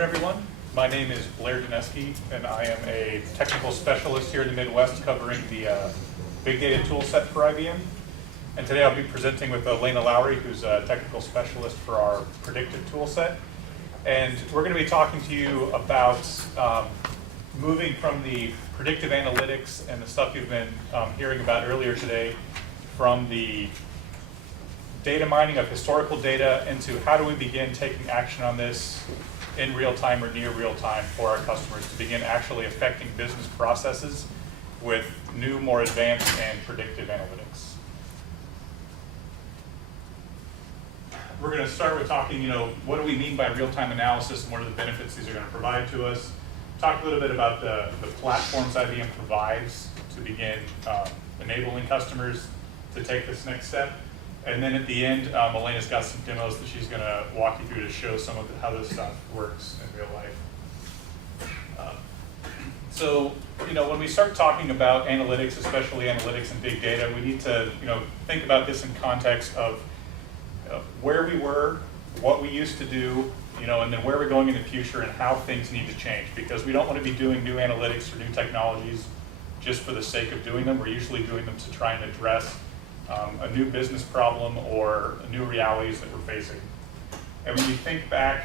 afternoon, everyone. My name is Blair Dineski, and I am a technical specialist here in the Midwest covering the big data tool set for IBM. And today I'll be presenting with Elena Lowry, who's a technical specialist for our predictive tool set. And we're going to be talking to you about moving from the predictive analytics and the stuff you've been hearing about earlier today, from the data mining of historical data into how do we begin taking action on this in real time or near real time for our customers to begin actually affecting business processes with new, more advanced and predictive analytics. We're going to start with talking, what do we mean by real-time analysis and what are the benefits these are going to provide to us. Talk a little bit about the platforms IBM provides to begin enabling customers to take this next step. And then at the end, Elena's got some demos that she's going to walk you through to show some of how this stuff works in real life. So, when we start talking about analytics, especially analytics and big data, we need to, think about this in context of where we were, what we used to do, and then where we're going in the future and how things need to change. Because we don't want to be doing new analytics or new technologies just for the sake of doing them. We're usually doing them to try and address a new business problem or new realities that we're facing. And when you think back,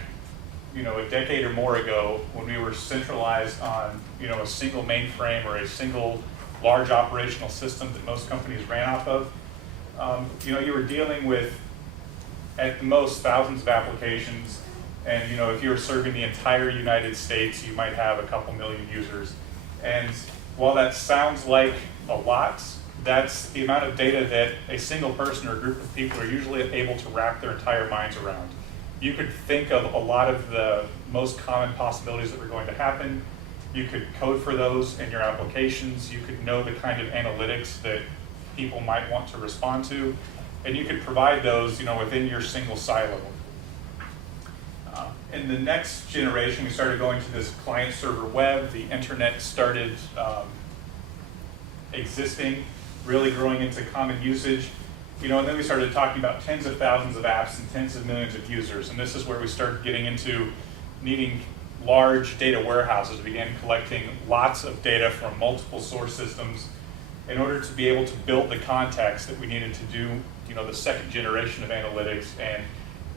a decade or more ago, when we were centralized on, a single mainframe or a single large operational system that most companies ran off of, you were dealing with, at the most, thousands of applications. And, if you were serving the entire United States, you might have a couple million users. And while that sounds like a lot, that's the amount of data that a single person or group of people are usually able to wrap their entire minds around. You could think of a lot of the most common possibilities that were going to happen. You could code for those in your applications. You could know the kind of analytics that people might want to respond to. And you could provide those, within your single silo. In the next generation, we started going to this client-server web. The internet started existing, really growing into common usage. And then we started talking about tens of thousands of apps and tens of millions of users. And this is where we started getting into needing large data warehouses. We began collecting lots of data from multiple source systems in order to be able to build the context that we needed to do, the second generation of analytics and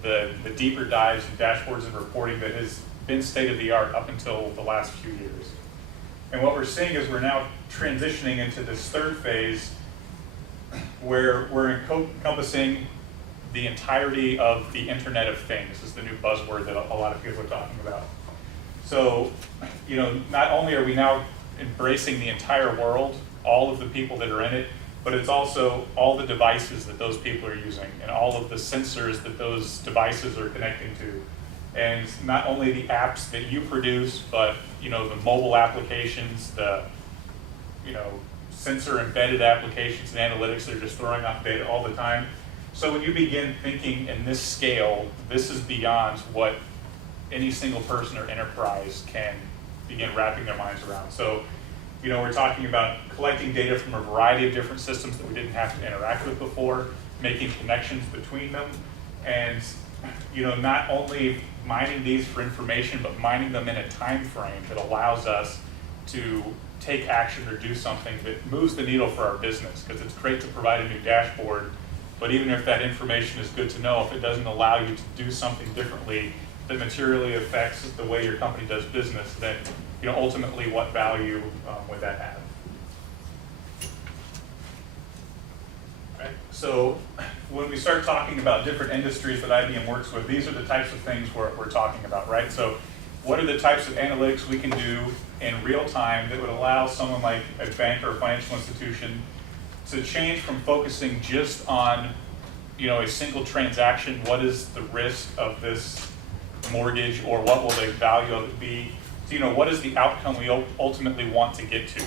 the deeper dives and dashboards and reporting that has been state-of-the-art up until the last few years. And what we're seeing is we're now transitioning into this third phase where we're encompassing the entirety of the Internet of Things. This is the new buzzword that a lot of people are talking about. So, not only are we now embracing the entire world, all of the people that are in it, but it's also all the devices that those people are using and all of the sensors that those devices are connecting to. And not only the apps that you produce, but the mobile applications, the sensor embedded applications and analytics that are just throwing off data all the time. So when you begin thinking in this scale, this is beyond what any single person or enterprise can begin wrapping their minds around. So we're talking about collecting data from a variety of different systems that we didn't have to interact with before, making connections between them, and not only mining these for information, but mining them in a time frame that allows us to take action or do something that moves the needle for our business. Because it's great to provide a new dashboard, but even if that information is good to know, if it doesn't allow you to do something differently that materially affects the way your company does business, then ultimately what value would that have? Right. So when we start talking about different industries that IBM works with, these are the types of things we're talking about, right? So what are the types of analytics we can do in real time that would allow someone like a bank or a financial institution to change from focusing just on a single transaction, what is the risk of this mortgage, or what will the value of it be, to what is the outcome we ultimately want to get to?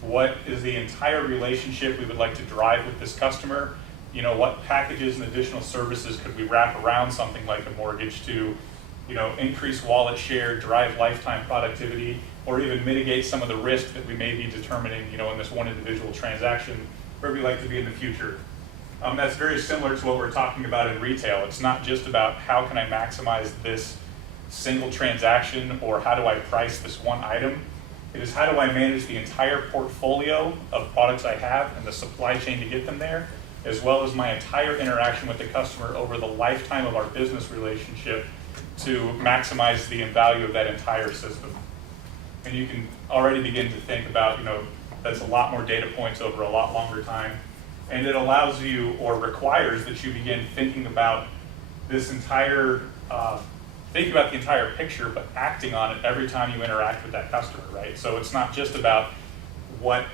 What is the entire relationship we would like to drive with this customer? What packages and additional services could we wrap around something like a mortgage to increase wallet share, drive lifetime productivity, or even mitigate some of the risk that we may be determining, in this one individual transaction, where we like to be in the future. That's very similar to what we're talking about in retail. It's not just about how can I maximize this single transaction or how do I price this one item. It is how do I manage the entire portfolio of products I have and the supply chain to get them there, as well as my entire interaction with the customer over the lifetime of our business relationship to maximize the value of that entire system. And you can already begin to think about, that's a lot more data points over a lot longer time. And it allows you, or requires, that you begin thinking about this entire, thinking about the entire picture, but acting on it every time you interact with that customer, right? So it's not just about what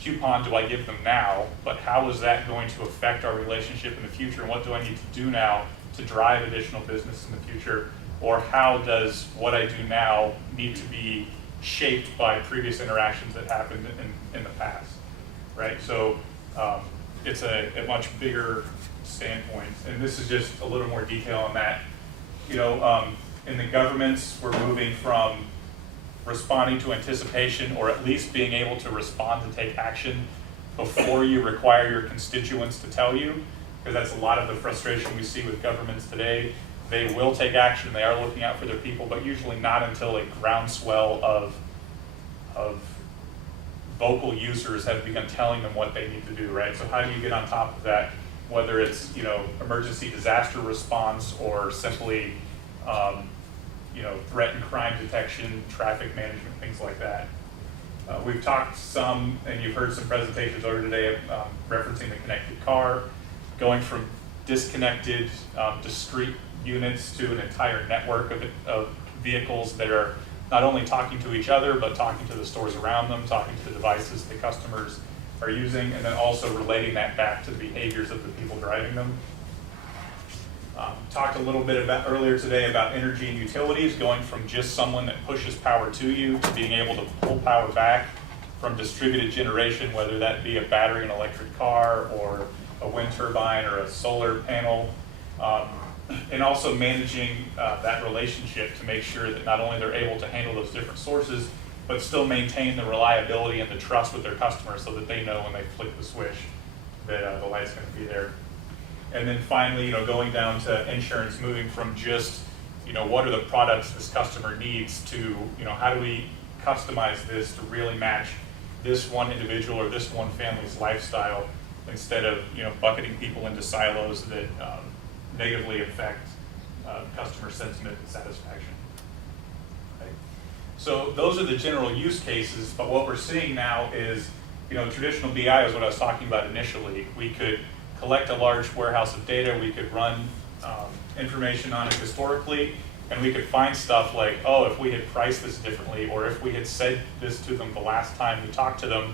coupon do I give them now, but how is that going to affect our relationship in the future, and what do I need to do now to drive additional business in the future, or how does what I do now need to be shaped by previous interactions that happened in the past, right? So it's a much bigger standpoint, and this is just a little more detail on that. In the governments, we're moving from responding to anticipation, or at least being able to respond and take action before you require your constituents to tell you, because that's a lot of the frustration we see with governments today. They will take action, they are looking out for their people, but usually not until a groundswell of vocal users have begun telling them what they need to do, right? So how do you get on top of that, whether it's emergency disaster response or simply threat and crime detection, traffic management, things like that. We've talked some, and you've heard some presentations over today referencing the connected car, going from disconnected, discrete units to an entire network of vehicles that are not only talking to each other, but talking to the stores around them, talking to the devices the customers are using, and then also relating that back to the behaviors of the people driving them. Talked a little bit about earlier today about energy and utilities, going from just someone that pushes power to you to being able to pull power back from distributed generation, whether that be a battery in an electric car or a wind turbine or a solar panel, and also managing that relationship to make sure that not only they're able to handle those different sources, but still maintain the reliability and the trust with their customers so that they know when they flick the switch that the light's going to be there. And then finally, going down to insurance, moving from just, what are the products this customer needs to, how do we customize this to really match this one individual or this one family's lifestyle, instead of, bucketing people into silos that negatively affect customer sentiment and satisfaction. Okay. So those are the general use cases, but what we're seeing now is, traditional BI is what I was talking about initially. We could collect a large warehouse of data, we could run information on it historically, and we could find stuff like, oh, if we had priced this differently, or if we had said this to them the last time we talked to them,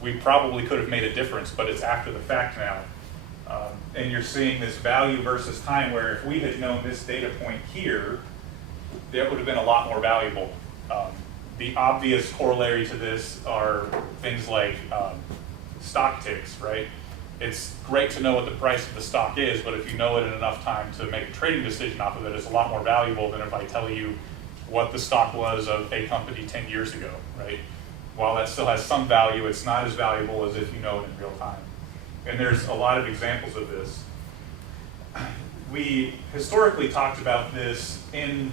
we probably could have made a difference, but it's after the fact now. And you're seeing this value versus time, where if we had known this data point here, that would have been a lot more valuable. The obvious corollary to this are things like stock ticks, right? It's great to know what the price of the stock is, but if you know it in enough time to make a trading decision off of it, it's a lot more valuable than if I tell you what the stock was of a company 10 years ago, right? While that still has some value, it's not as valuable as if you know it in real time. And there's a lot of examples of this. We historically talked about this in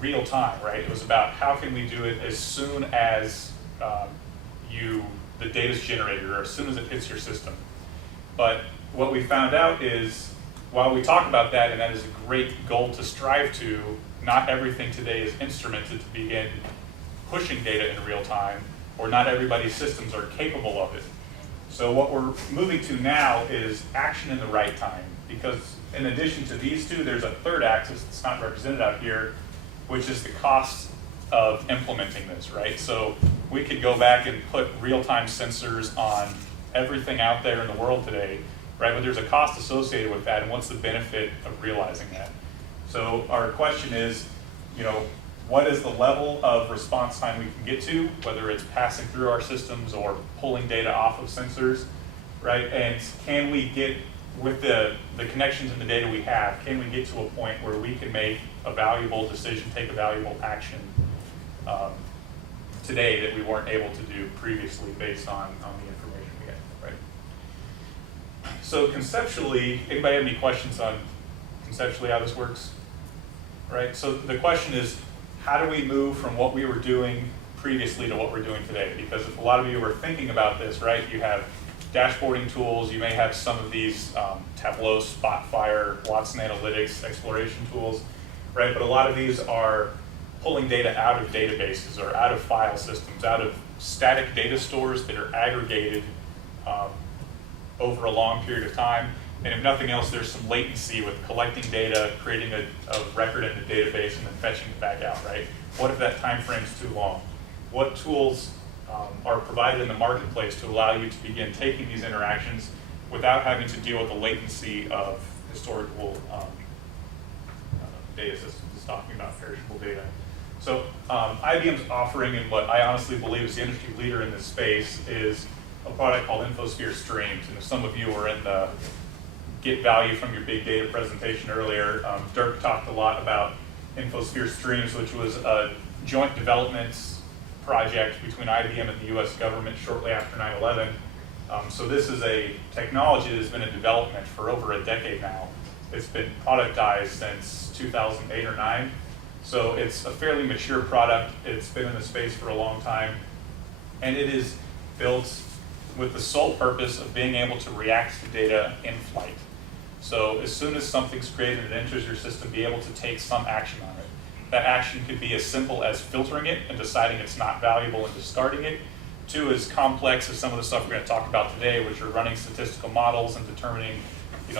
real time, right? It was about how can we do it as soon as the data's generated, or as soon as it hits your system. But what we found out is, while we talk about that, and that is a great goal to strive to, not everything today is instrumented to begin pushing data in real time, or not everybody's systems are capable of it. So what we're moving to now is action in the right time, because in addition to these two, there's a third axis that's not represented out here, which is the cost of implementing this, right? So we could go back and put real-time sensors on everything out there in the world today, right? But there's a cost associated with that, and what's the benefit of realizing that? So our question is, what is the level of response time we can get to, whether it's passing through our systems or pulling data off of sensors, right? And can we get, with the connections and the data we have, can we get to a point where we can make a valuable decision, take a valuable action today that we weren't able to do previously based on the information we had, right? So conceptually, anybody have any questions on conceptually how this works? right? So the question is, how do we move from what we were doing previously to what we're doing today? Because if a lot of you are thinking about this, right, you have dashboarding tools, you may have some of these Tableau, Spotfire, Watson Analytics, exploration tools, right? But a lot of these are pulling data out of databases or out of file systems, out of static data stores that are aggregated over a long period of time. And if nothing else, there's some latency with collecting data, creating a record in the database, and then fetching it back out, right? What if that time frame is too long? What tools are provided in the marketplace to allow you to begin taking these interactions without having to deal with the latency of historical data systems? It's talking about perishable data. So IBM's offering, and what I honestly believe is the industry leader in this space, is a product called InfoSphere Streams. And if some of you were in the get value from your big data presentation earlier, Dirk talked a lot about InfoSphere Streams, which was a joint development project between IBM and the US government shortly after 9/11. So this is a technology that has been in development for over a decade now. It's been productized since 2008 or 9. So it's a fairly mature product. It's been in the space for a long time. And it is built with the sole purpose of being able to react to data in flight. So as soon as something's created and enters your system, be able to take some action on it. That action could be as simple as filtering it and deciding it's not valuable and discarding it, to as complex as some of the stuff we're going to talk about today, which are running statistical models and determining,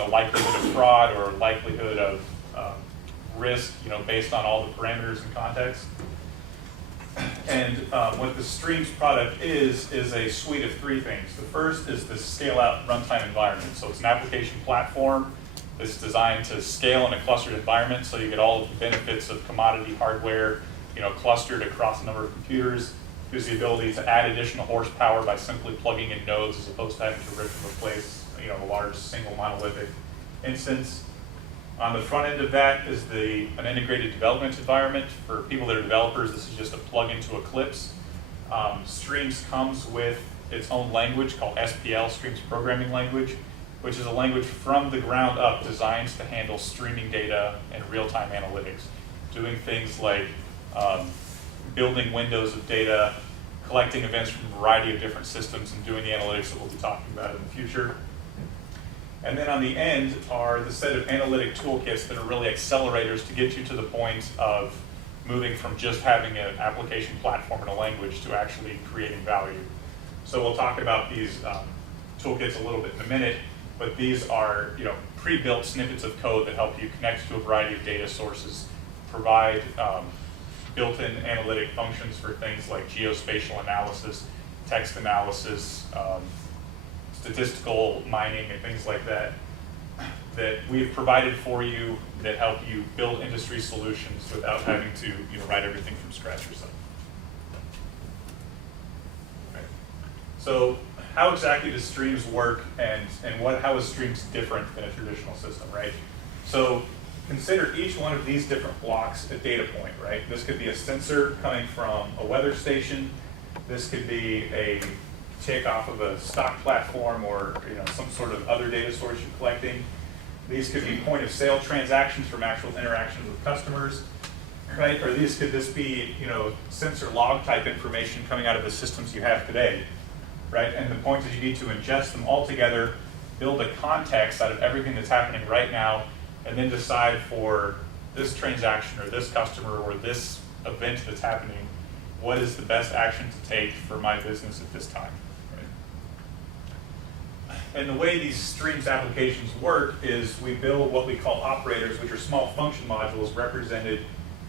likelihood of fraud or likelihood of risk, based on all the parameters and context. And what the Streams product is a suite of three things. The first is the scale-out runtime environment. So it's an application platform that's designed to scale in a clustered environment, so you get all of the benefits of commodity hardware, clustered across a number of computers. Gives the ability to add additional horsepower by simply plugging in nodes as opposed to having to rip and replace, a large single monolithic instance. On the front end of that is an integrated development environment. For people that are developers, this is just a plug into Eclipse. Streams comes with its own language called SPL, Streams Programming Language, which is a language from the ground up designed to handle streaming data and real-time analytics, doing things like building windows of data, collecting events from a variety of different systems, and doing the analytics that we'll be talking about in the future. And then on the end are the set of analytic toolkits that are really accelerators to get you to the point of moving from just having an application platform and a language to actually creating value. So we'll talk about these toolkits a little bit in a minute, but these are pre-built snippets of code that help you connect to a variety of data sources, provide built-in analytic functions for things like geospatial analysis, text analysis, statistical mining, and things like that, that we've provided for you that help you build industry solutions without having to write everything from scratch yourself. Okay. So how exactly does Streams work, and how is Streams different than a traditional system, right? So consider each one of these different blocks a data point, right? This could be a sensor coming from a weather station. This could be a take off of a stock platform or some sort of other data source you're collecting. These could be point of sale transactions from actual interactions with customers, right? Or could this be sensor log type information coming out of the systems you have today, right? And the point is you need to ingest them all together, build a context out of everything that's happening right now, and then decide for this transaction or this customer or this event that's happening, what is the best action to take for my business at this time, right? And the way these Streams applications work is we build what we call operators, which are small function modules represented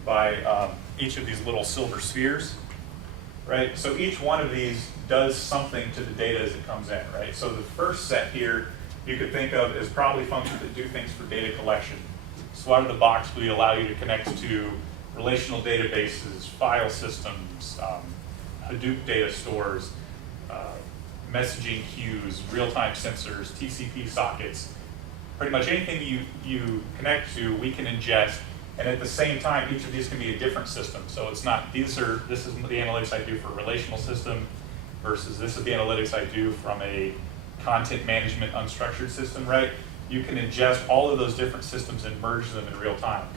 by each of these little silver spheres, right? So each one of these does something to the data as it comes in, right? So the first set here you could think of as probably functions that do things for data collection. So out of the box, we allow you to connect to relational databases, file systems, Hadoop data stores, messaging queues, real-time sensors, TCP sockets. Pretty much anything you connect to, we can ingest, and at the same time, each of these can be a different system. So it's not, this is the analytics I do for a relational system versus this is the analytics I do from a content management unstructured system, right? You can ingest all of those different systems and merge them in real time.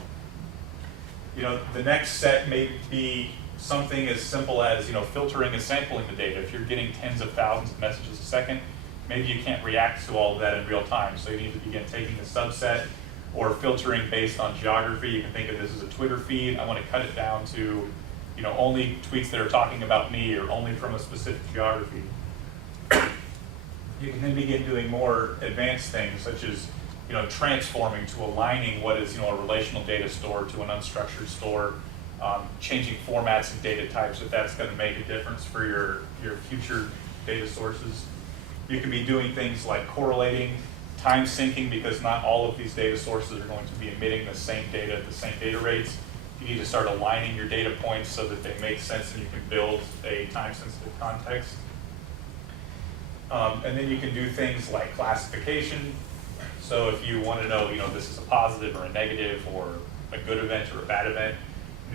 The next set may be something as simple as, filtering and sampling the data. If you're getting tens of thousands of messages a second, maybe you can't react to all of that in real time. So you need to begin taking a subset or filtering based on geography. You can think of this as a Twitter feed. I want to cut it down to, only tweets that are talking about me or only from a specific geography. You can then begin doing more advanced things such as, transforming to aligning what is, a relational data store to an unstructured store, changing formats and data types if that's going to make a difference for your future data sources. You can be doing things like correlating, time syncing, because not all of these data sources are going to be emitting the same data at the same data rates. You need to start aligning your data points so that they make sense and you can build a time-sensitive context. And then you can do things like classification. So if you want to know, this is a positive or a negative or a good event or a bad event,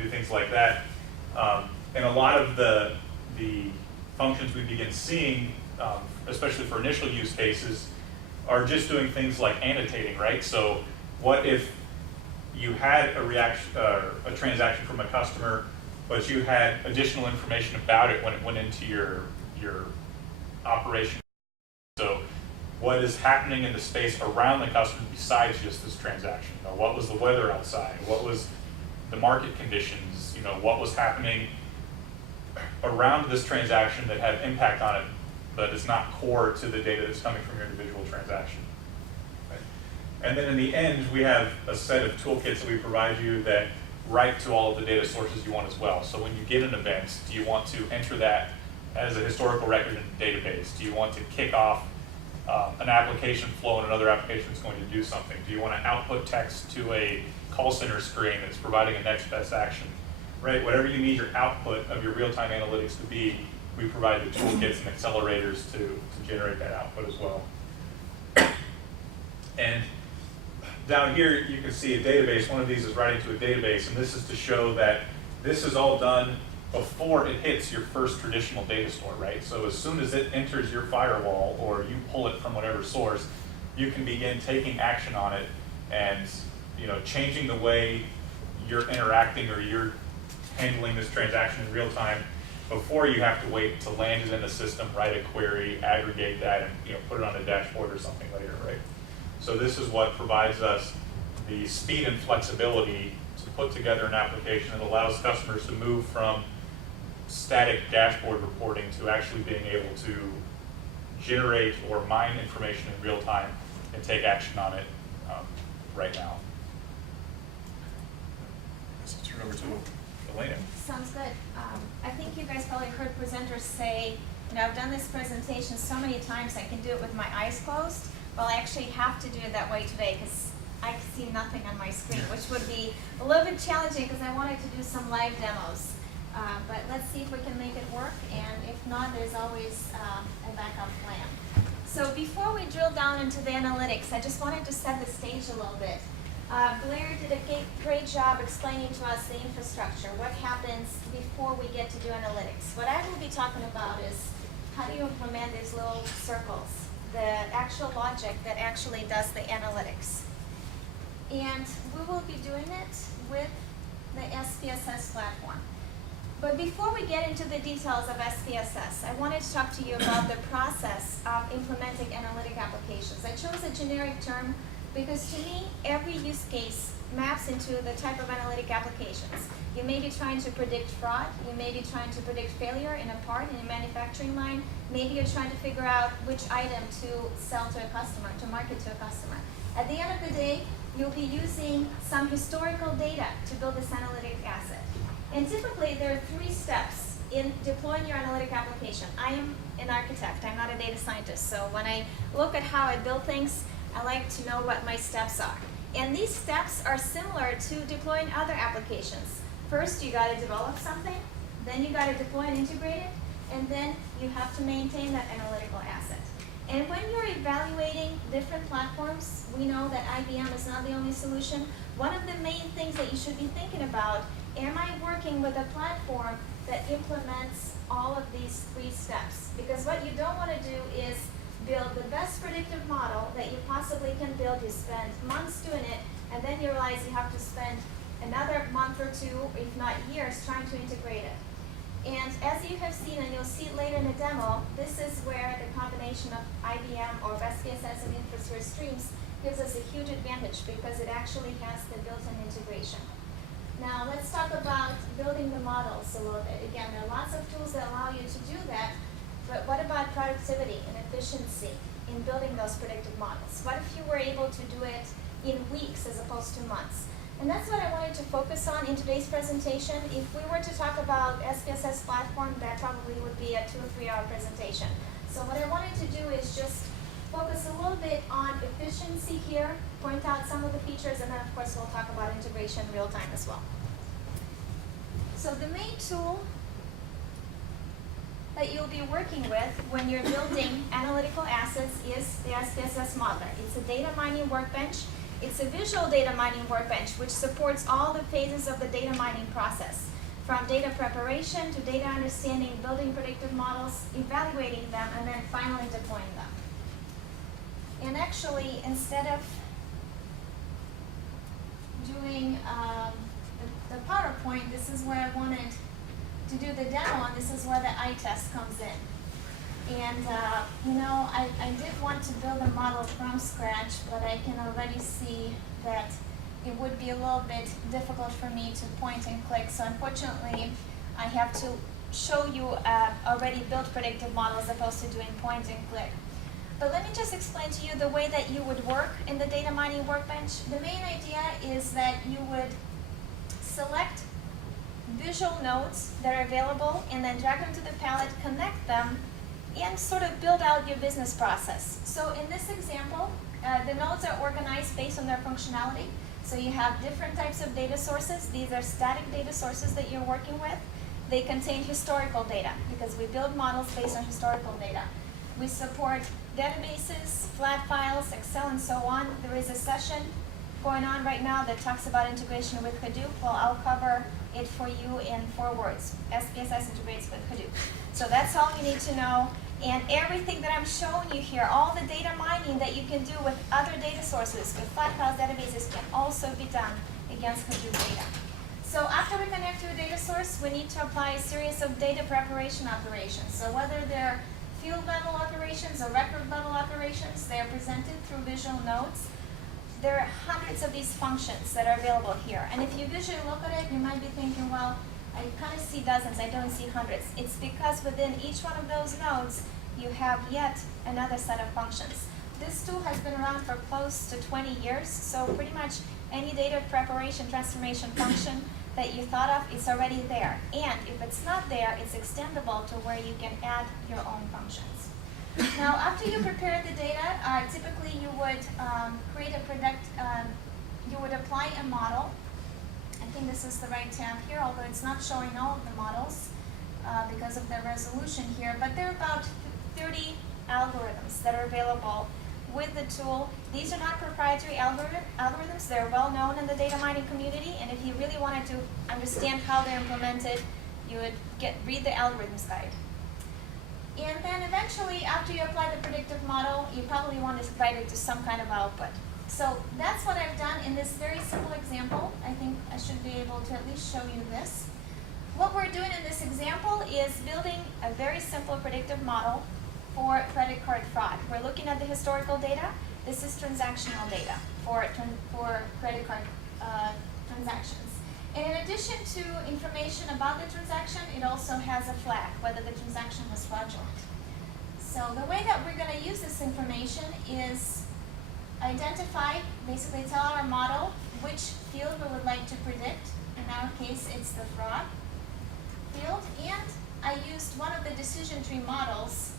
do things like that. And a lot of the functions we begin seeing, especially for initial use cases, are just doing things like annotating, right? So what if you had a transaction from a customer, but you had additional information about it when it went into your operation? So what is happening in the space around the customer besides just this transaction? What was the weather outside? What was the market conditions? What was happening around this transaction that had impact on it, but is not core to the data that's coming from your individual transaction. Right? And then in the end, we have a set of toolkits that we provide you that write to all of the data sources you want as well. So when you get an event, do you want to enter that as a historical record in the database? Do you want to kick off an application flow and another application is going to do something? Do you want to output text to a call center screen that's providing a next best action? Right? Whatever you need your output of your real-time analytics to be, we provide the toolkits and accelerators to generate that output as well. And down here, you can see a database. One of these is writing to a database, and this is to show that this is all done before it hits your first traditional data store, right? So as soon as it enters your firewall or you pull it from whatever source, you can begin taking action on it and changing the way you're interacting or you're handling this transaction in real time before you have to wait to land it in the system, write a query, aggregate that, and put it on a dashboard or something later, right? So this is what provides us the speed and flexibility to put together an application that allows customers to move from static dashboard reporting to actually being able to generate or mine information in real time and take action on it right now. Let's turn over to Elena. Sounds good. I think you guys probably heard presenters say, I've done this presentation so many times I can do it with my eyes closed. Well, I actually have to do it that way today because I can see nothing on my screen, which would be a little bit challenging because I wanted to do some live demos. But let's see if we can make it work, and if not, there's always a backup plan. So before we drill down into the analytics, I just wanted to set the stage a little bit. Blair did a great job explaining to us the infrastructure, what happens before we get to do analytics. What I will be talking about is how do you implement these little circles, the actual logic that actually does the analytics. And we will be doing it with the SPSS platform. But before we get into the details of SPSS, I wanted to talk to you about the process of implementing analytic applications. I chose a generic term because to me, every use case maps into the type of analytic applications. You may be trying to predict fraud. You may be trying to predict failure in a part in a manufacturing line. Maybe you're trying to figure out which item to sell to a customer, to market to a customer. At the end of the day, you'll be using some historical data to build this analytic asset. And typically, there are 3 steps in deploying your analytic application. I am an architect. I'm not a data scientist. So when I look at how I build things, I like to know what my steps are. And these steps are similar to deploying other applications. First, you got to develop something. Then you got to deploy and integrate it. And then you have to maintain that analytical asset. And when you're evaluating different platforms, we know that IBM is not the only solution. One of the main things that you should be thinking about, am I working with a platform that implements all of these 3 steps? Because what you don't want to do is build the best predictive model that you possibly can build. You spend months doing it, and then you realize you have to spend another month or two, if not years, trying to integrate it. And as you have seen, and you'll see it later in the demo, this is where the combination of IBM or SPSS and InfoSphere streams gives us a huge advantage because it actually has the built-in integration. Now let's talk about building the models a little bit. Again, there are lots of tools that allow you to do that, but what about productivity and efficiency in building those predictive models? What if you were able to do it in weeks as opposed to months? And that's what I wanted to focus on in today's presentation. If we were to talk about SPSS platform, that probably would be a 2 or 3 hour presentation. So what I wanted to do is just focus a little bit on efficiency here, point out some of the features, and then of course we'll talk about integration real time as well. So the main tool that you'll be working with when you're building analytical assets is the SPSS modeler. It's a data mining workbench. It's a visual data mining workbench which supports all the phases of the data mining process, from data preparation to data understanding, building predictive models, evaluating them, and then finally deploying them. And actually, instead of doing the PowerPoint, this is where I wanted to do the demo, and this is where the eye test comes in. And you know, I did want to build a model from scratch, but I can already see that it would be a little bit difficult for me to point and click. So unfortunately, I have to show you already built predictive model as opposed to doing point and click. But let me just explain to you the way that you would work in the data mining workbench. The main idea is that you would select visual nodes that are available and then drag them to the palette, connect them, and sort of build out your business process. So in this example, the nodes are organized based on their functionality. So you have different types of data sources. These are static data sources that you're working with. They contain historical data because we build models based on historical data. We support databases, flat files, Excel, and so on. There is a session going on right now that talks about integration with Hadoop. Well, I'll cover it for you in 4 words. SPSS integrates with Hadoop. So that's all you need to know. And everything that I'm showing you here, all the data mining that you can do with other data sources, with flat files, databases, can also be done against Hadoop data. So after we connect to a data source, we need to apply a series of data preparation operations. So whether they're field level operations or record level operations, they are presented through visual nodes. There are hundreds of these functions that are available here. And if you visually look at it, you might be thinking, well, I kind of see dozens, I don't see hundreds. It's because within each one of those nodes, you have yet another set of functions. This tool has been around for close to 20 years, so pretty much any data preparation transformation function that you thought of is already there. And if it's not there, it's extendable to where you can add your own functions. Now, after you prepare the data, typically you would you would apply a model. I think this is the right tab here, although it's not showing all of the models because of the resolution here, but there are about 30 algorithms that are available with the tool. These are not proprietary algorithms. They're well known in the data mining community, and if you really wanted to understand how they're implemented, you would read the algorithms guide. And then eventually, after you apply the predictive model, you probably want to write it to some kind of output. So that's what I've done in this very simple example. I think I should be able to at least show you this. What we're doing in this example is building a very simple predictive model for credit card fraud. We're looking at the historical data. This is transactional data for credit card transactions. And in addition to information about the transaction, it also has a flag, whether the transaction was fraudulent. So the way that we're going to use this information is identify, basically tell our model which field we would like to predict. In our case, it's the fraud field. And I used one of the decision tree models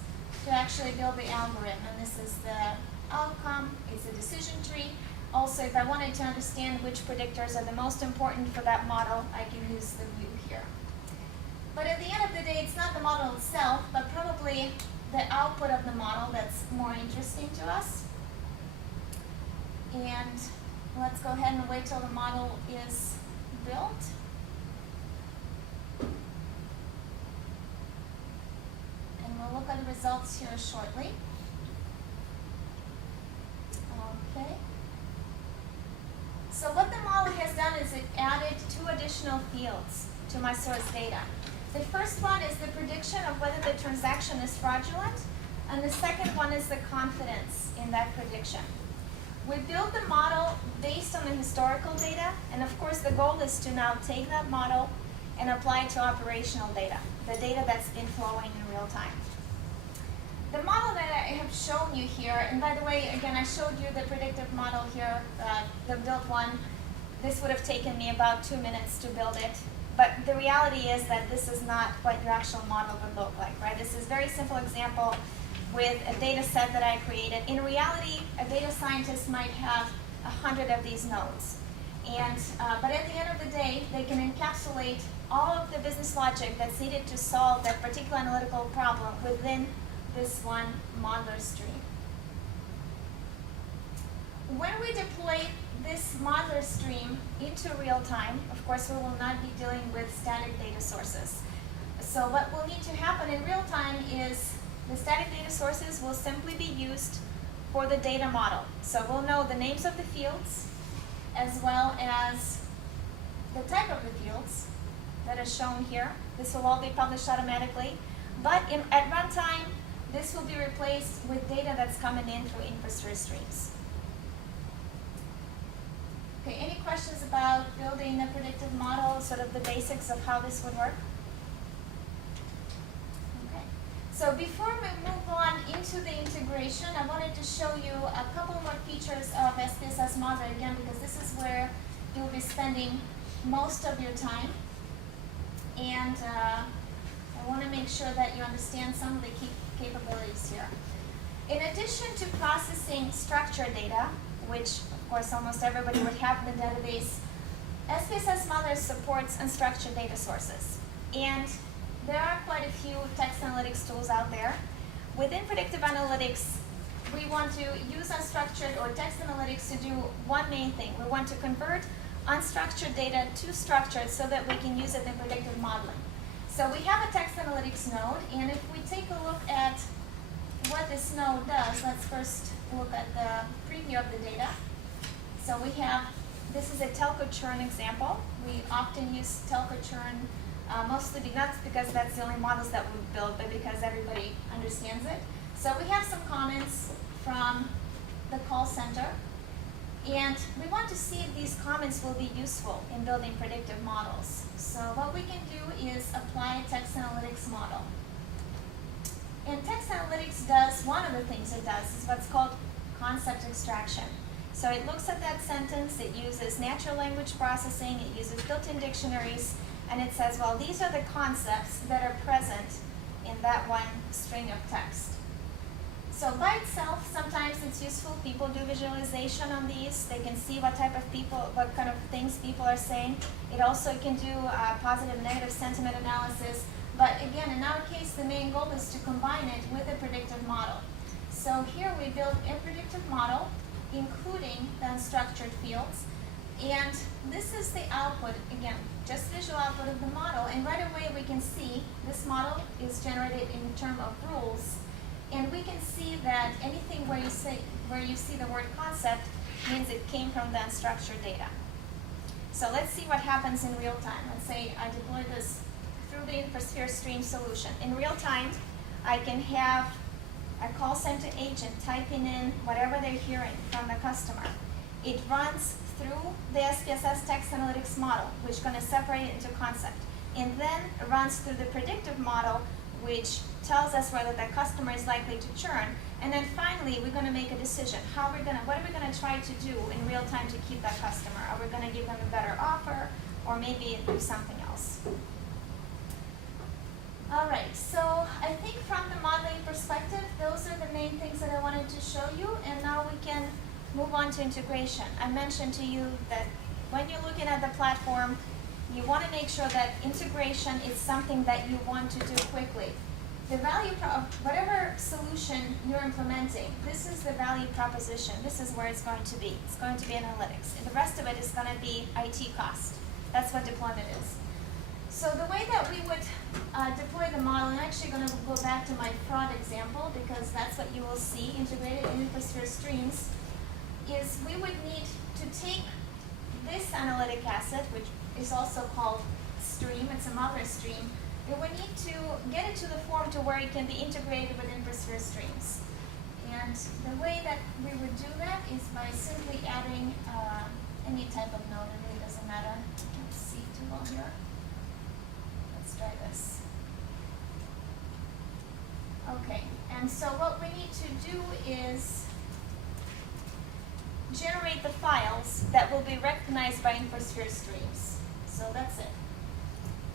to actually build the algorithm. And this is the outcome. It's a decision tree. Also, if I wanted to understand which predictors are the most important for that model, I can use the view here. But at the end of the day, it's not the model itself, but probably the output of the model that's more interesting to us. And let's go ahead and wait till the model is built. And we'll look at the results here shortly. Okay. So what the model has done is it added 2 additional fields to my source data. The first one is the prediction of whether the transaction is fraudulent, and the second one is the confidence in that prediction. We build the model based on the historical data, and of course the goal is to now take that model and apply it to operational data, the data that's been flowing in real time. The model that I have shown you here, and by the way, again, I showed you the predictive model here, the built one. This would have taken me about 2 minutes to build it. But the reality is that this is not what your actual model would look like, right? This is a very simple example with a data set that I created. In reality, a data scientist might have 100 of these nodes. And, but at the end of the day, they can encapsulate all of the business logic that's needed to solve that particular analytical problem within this one modeler stream. When we deploy this modeler stream into real time, of course, we will not be dealing with static data sources. So what will need to happen in real time is the static data sources will simply be used for the data model. So we'll know the names of the fields as well as the type of the fields that is shown here. This will all be published automatically. But at runtime, this will be replaced with data that's coming in through InfoSphere streams. Okay, any questions about building a predictive model, sort of the basics of how this would work? Okay, so before we move on into the integration, I wanted to show you a couple more features of SPSS Modeler again, because this is where you'll be spending most of your time. And I want to make sure that you understand some of the key capabilities here. In addition to processing structured data, which of course almost everybody would have in the database, SPSS Modeler supports unstructured data sources. And there are quite a few text analytics tools out there. Within predictive analytics, we want to use unstructured or text analytics to do one main thing. We want to convert unstructured data to structured so that we can use it in predictive modeling. So we have a text analytics node, and if we take a look at what this node does, let's first look at the preview of the data. So we have, this is a telco churn example. We often use telco churn mostly not because that's the only models that we build, but because everybody understands it. So we have some comments from the call center, and we want to see if these comments will be useful in building predictive models. So what we can do is apply a text analytics model. And text analytics does, one of the things it does is what's called concept extraction. So it looks at that sentence, it uses natural language processing, it uses built-in dictionaries, and it says, well, these are the concepts that are present in that one string of text. So by itself, sometimes it's useful. People do visualization on these. They can see what type of people, what kind of things people are saying. It also can do positive, negative sentiment analysis. But again, in our case, the main goal is to combine it with a predictive model. So here we build a predictive model, including the unstructured fields. And this is the output, again, just visual output of the model. And right away we can see this model is generated in terms of rules. And we can see that anything where you see the word concept means it came from the unstructured data. So let's see what happens in real time. Let's say I deploy this through the InfoSphere stream solution. In real time, I can have a call center agent typing in whatever they're hearing from the customer. It runs through the SPSS text analytics model, which is going to separate it into concept. And then it runs through the predictive model, which tells us whether the customer is likely to churn. And then finally, we're going to make a decision. What are we going to try to do in real time to keep that customer? Are we going to give them a better offer, or maybe do something else? All right, so I think from the modeling perspective, those are the main things that I wanted to show you. And now we can move on to integration. I mentioned to you that when you're looking at the platform, you want to make sure that integration is something that you want to do quickly. The value of whatever solution you're implementing, this is the value proposition. This is where it's going to be. It's going to be analytics. And the rest of it is going to be IT cost. That's what deployment is. So the way that we would deploy the model, I'm actually going to go back to my fraud example because that's what you will see integrated in InfoSphere streams, is we would need to take this analytic asset, which is also called stream, it's a mother stream, we would need to get it to the form to where it can be integrated with InfoSphere streams. And the way that we would do that is by simply adding any type of node. It really doesn't matter. I can't see too well here. Let's try this. Okay, and so what we need to do is generate the files that will be recognized by InfoSphere streams. So that's it.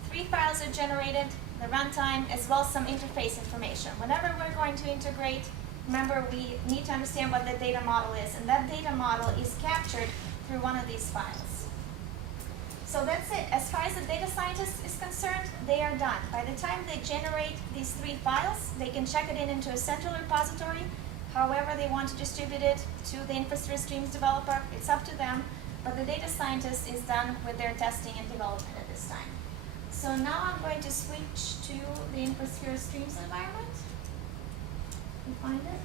3 files are generated, the runtime, as well as some interface information. Whenever we're going to integrate, remember we need to understand what the data model is, and that data model is captured through one of these files. So that's it. As far as the data scientist is concerned, they are done. By the time they generate these 3 files, they can check it into a central repository. However they want to distribute it to the InfoSphere Streams developer, it's up to them, but the data scientist is done with their testing and development at this time. So now I'm going to switch to the InfoSphere Streams environment. You find it?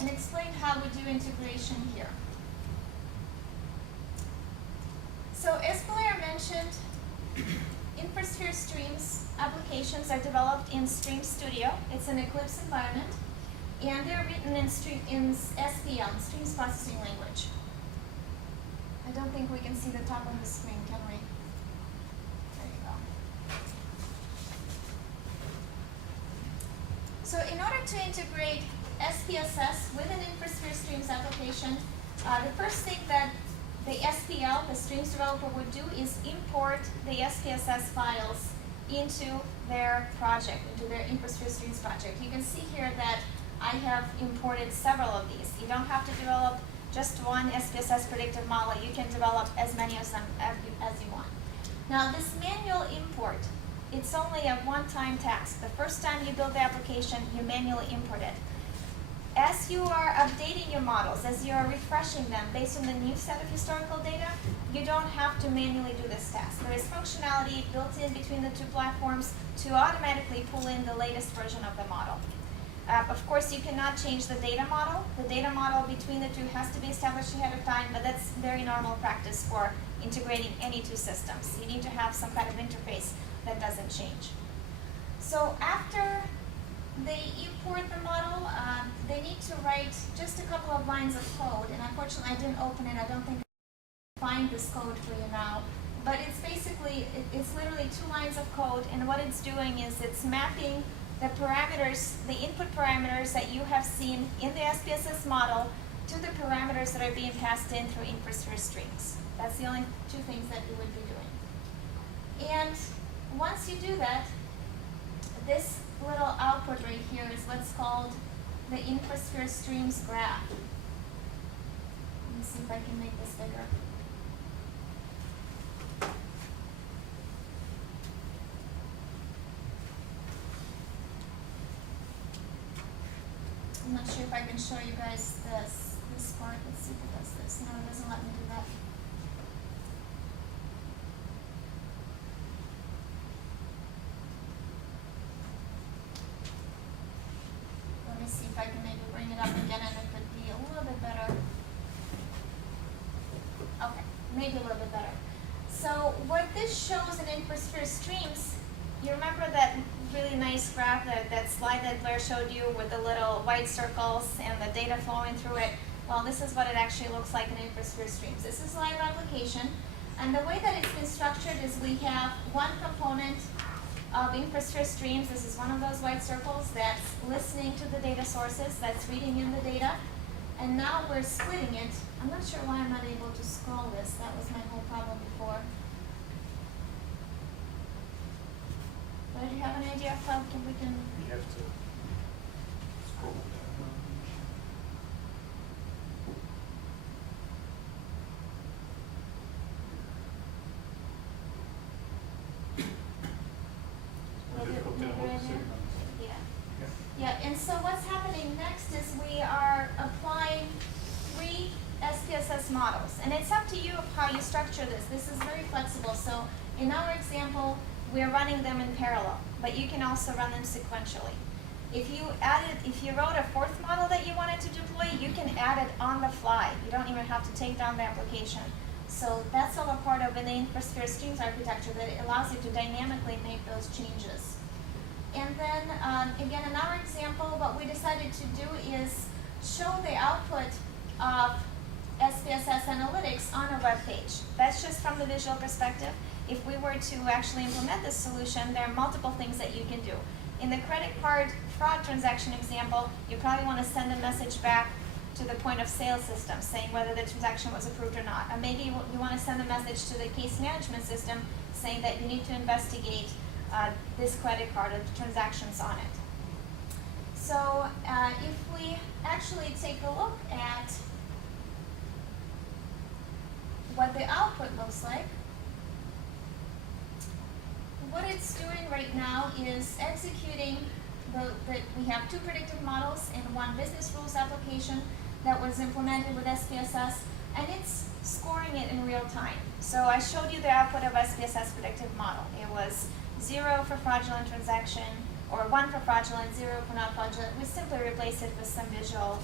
And explain how we do integration here. So as Blair mentioned, InfoSphere Streams applications are developed in Stream Studio. It's an Eclipse environment, and they're written in SPL, Streams Processing Language. I don't think we can see the top of the screen, can we? There you go. So in order to integrate SPSS with an InfoSphere Streams application, the first thing that the SPL, the Streams developer, would do is import the SPSS files into their project, into their InfoSphere Streams project. You can see here that I have imported several of these. You don't have to develop just one SPSS predictive model. You can develop as many of them as you want. Now this manual import, it's only a one-time task. The first time you build the application, you manually import it. As you are updating your models, as you are refreshing them based on the new set of historical data, you don't have to manually do this task. There is functionality built in between the 2 platforms to automatically pull in the latest version of the model. Of course, you cannot change the data model. The data model between the 2 has to be established ahead of time, but that's very normal practice for integrating any 2 systems. You need to have some kind of interface that doesn't change. So after they import the model, they need to write just a couple of lines of code, and unfortunately I didn't open it. I don't think I can find this code for you now, but it's basically, it's literally 2 lines of code, and what it's doing is it's mapping the parameters, the input parameters that you have seen in the SPSS model to the parameters that are being passed in through InfoSphere Streams. That's the only 2 things that you would be doing. And once you do that, this little output right here is what's called the InfoSphere Streams graph. Let me see if I can make this bigger. I'm not sure if I can show you guys this part. Let's see if it does this. No, it doesn't let me do that. Let me see if I can maybe bring it up again and it could be a little bit better. Okay, maybe a little bit better. So what this shows in InfoSphere Streams, you remember that really nice graph, that slide that Blair showed you with the little white circles and the data flowing through it? Well, this is what it actually looks like in InfoSphere Streams. This is live application, and the way that it's been structured is we have one component of InfoSphere Streams. This is one of those white circles that's listening to the data sources, that's reading in the data, and now we're splitting it. I'm not sure why I'm not able to scroll this. That was my whole problem before. But do you have an idea of how we can? You have to scroll down. Difficult to hold the signal. Yeah, and so what's happening next is we are applying 3 SPSS models. And it's up to you of how you structure this. This is very flexible. So in our example, we're running them in parallel, but you can also run them sequentially. If you wrote a fourth model that you wanted to deploy, you can add it on the fly. You don't even have to take down the application. So that's all a part of in the InfoSphere Streams architecture, that it allows you to dynamically make those changes. And then, again, in our example, what we decided to do is show the output of SPSS analytics on a web page. That's just from the visual perspective. If we were to actually implement this solution, there are multiple things that you can do. In the credit card fraud transaction example, you probably want to send a message back to the point of sale system saying whether the transaction was approved or not. Or maybe you want to send a message to the case management system saying that you need to investigate this credit card or the transactions on it. So if we actually take a look at what the output looks like, what it's doing right now is executing we have two predictive models and one business rules application that was implemented with SPSS, and it's scoring it in real time. So I showed you the output of SPSS predictive model. It was 0 for fraudulent transaction, or 1 for fraudulent, 0 for not fraudulent. We simply replace it with some visual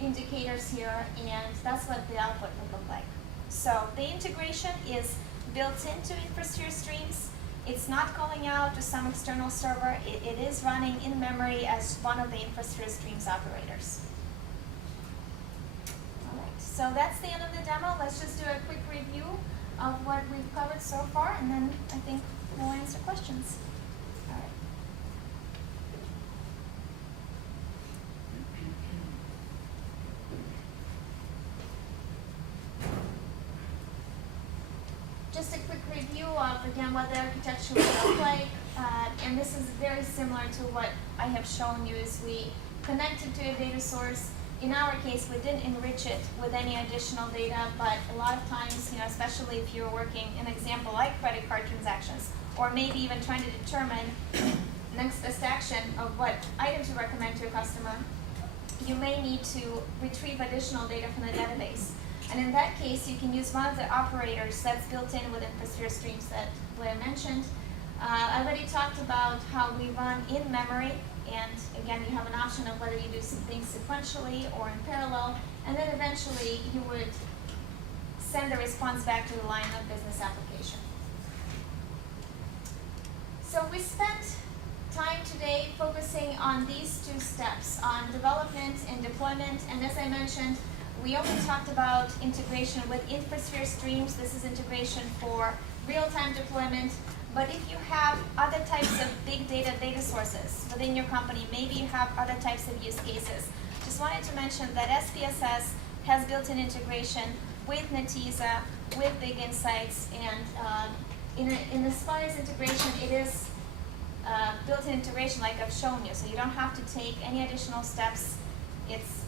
indicators here, and that's what the output would look like. So the integration is built into InfoSphere Streams. It's not calling out to some external server. It is running in memory as one of the InfoSphere Streams operators. All right, so that's the end of the demo. Let's just do a quick review of what we've covered so far, and then I think we'll answer questions. All right. Just a quick review of, again, what the architecture would look like. And this is very similar to what I have shown you. Is we connected to a data source. In our case, we didn't enrich it with any additional data, but a lot of times, especially if you're working an example like credit card transactions, or maybe even trying to determine next best action of what item to recommend to a customer, you may need to retrieve additional data from the database. And in that case, you can use one of the operators that's built in with InfoSphere Streams that Blair mentioned. I already talked about how we run in memory, and again, you have an option of whether you do some things sequentially or in parallel, and then eventually you would send the response back to the line of business application. So we spent time today focusing on these two steps, on development and deployment, and as I mentioned, we only talked about integration with InfoSphere Streams. This is integration for real-time deployment. But if you have other types of big data sources within your company, maybe you have other types of use cases. Just wanted to mention that SPSS has built-in integration with Netezza, with Big Insights, and in as far as integration, it is built-in integration like I've shown you. So you don't have to take any additional steps. It's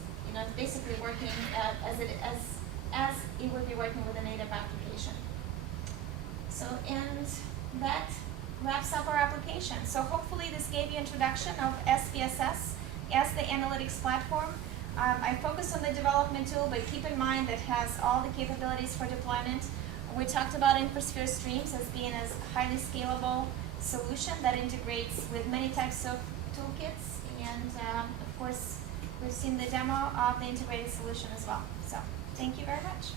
basically working as it would be working with a native application. So, and that wraps up our application. So hopefully this gave you introduction of SPSS as the analytics platform. I focus on the development tool, but keep in mind that it has all the capabilities for deployment. We talked about InfoSphere Streams as being a highly scalable solution that integrates with many types of toolkits, and of course, we've seen the demo of the integrated solution as well. So thank you very much.